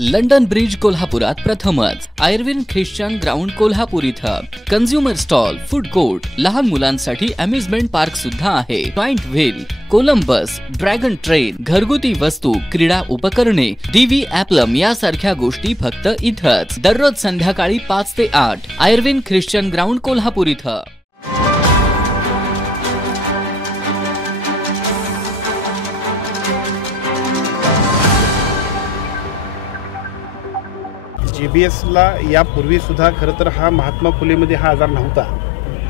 London bridge कोल्हापुरात प्रथमच Irwin Christian ground Kolhapur इथं कन्झ्युमर स्टॉल, फूड कोर्ट, लहान मुलांसाठी अम्युजमेंट पार्क सुद्धा आहे। Joint wheel, Columbus, dragon train, घरगुती वस्तू, क्रीडा उपकरणे, डीव्ही ॲप्लम यासारख्या गोष्टी फक्त इथंच। दररोज संध्याकाळी 5 ते 8 आयर्विन ख्रिश्चन ग्राउंड कोल्हापूर इथं। JBSला यापूर्वी सुद्धा खरं तर हा महात्मा फुलेमध्ये हा आजार नव्हता,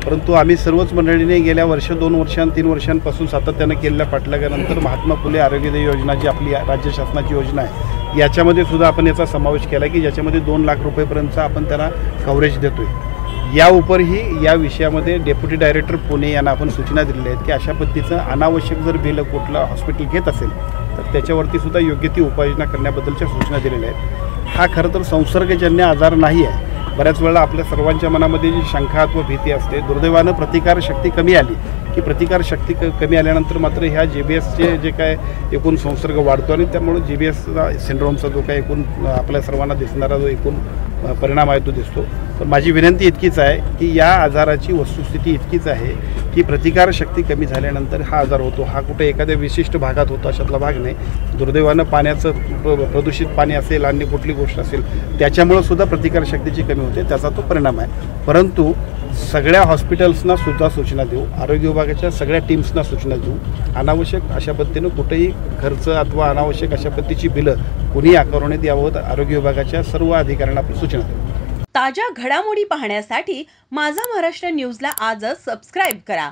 परंतु आम्ही सर्वच मंडळीने गेल्या वर्ष 2 वर्षां 3 वर्षांपासून सातत्याने केलेल्या पाठलागानंतर महात्मा फुले आरोग्य योजना जी आपली राज्य शासनाची योजना आहे याच्यामध्ये सुद्धा आपण याचा समावेश केला की ज्याच्यामध्ये 2 लाख रुपयेपर्यंतचा आपण त्याला कव्हरेज देतोय। या उपरही या विषयामध्ये डेप्युटी डायरेक्टर पुणे यांना आपण सूचना दिलेल्या आहेत की अशा पद्धतीचं अनावश्यक जर बिल कुठलं हॉस्पिटल घेत असेल तर त्याच्यावरती सुद्धा योग्य ती उपाययोजना करण्याबद्दलच्या सूचना दिलेल्या आहेत। हा खरं तर संसर्गजन्य आजार नाही आहे। बऱ्याच वेळा आपल्या सर्वांच्या मनामध्ये जी शंका अथवा भीती असते, दुर्दैवानं प्रतिकारशक्ती कमी आली की प्रतिकारशक्ती कमी आल्यानंतर मात्र ह्या JBSचे जे काय एकूण संसर्ग वाढतो आणि त्यामुळे JBSचा सिंड्रोमचा जो काय एकूण आपल्या सर्वांना दिसणारा जो एकूण परिणाम आहे तो दिसतो। पण माझी विनंती इतकीच आहे की या आजाराची वस्तुस्थिती इतकीच आहे की प्रतिकारशक्ती कमी झाल्यानंतर हा आजार होतो। हा कुठे एखाद्या विशिष्ट भागात होतो अशातला भाग नाही। दुर्दैवानं पाण्याचं प्रदूषित पाणी असेल आणि कुठली गोष्ट असेल त्याच्यामुळे सुद्धा प्रतिकारशक्तीची कमी होते, त्याचा तो परिणाम आहे। परंतु सगळ्या हॉस्पिटल्सना सुद्धा सूचना देऊ, आरोग्य विभागाच्या सगळ्या टीम्सना सूचना देऊ, अनावश्यक अशा पद्धतीनं कुठेही खर्च अथवा अनावश्यक अशा पद्धतीची बिलं कुणी आकारण्यात यावं आरोग्य विभागाच्या सर्व अधिकाऱ्यांना आपण सूचना देऊ। ताज्या घडामोडी पाहण्यासाठी माझा महाराष्ट्र न्यूजला आजच सबस्क्राइब करा।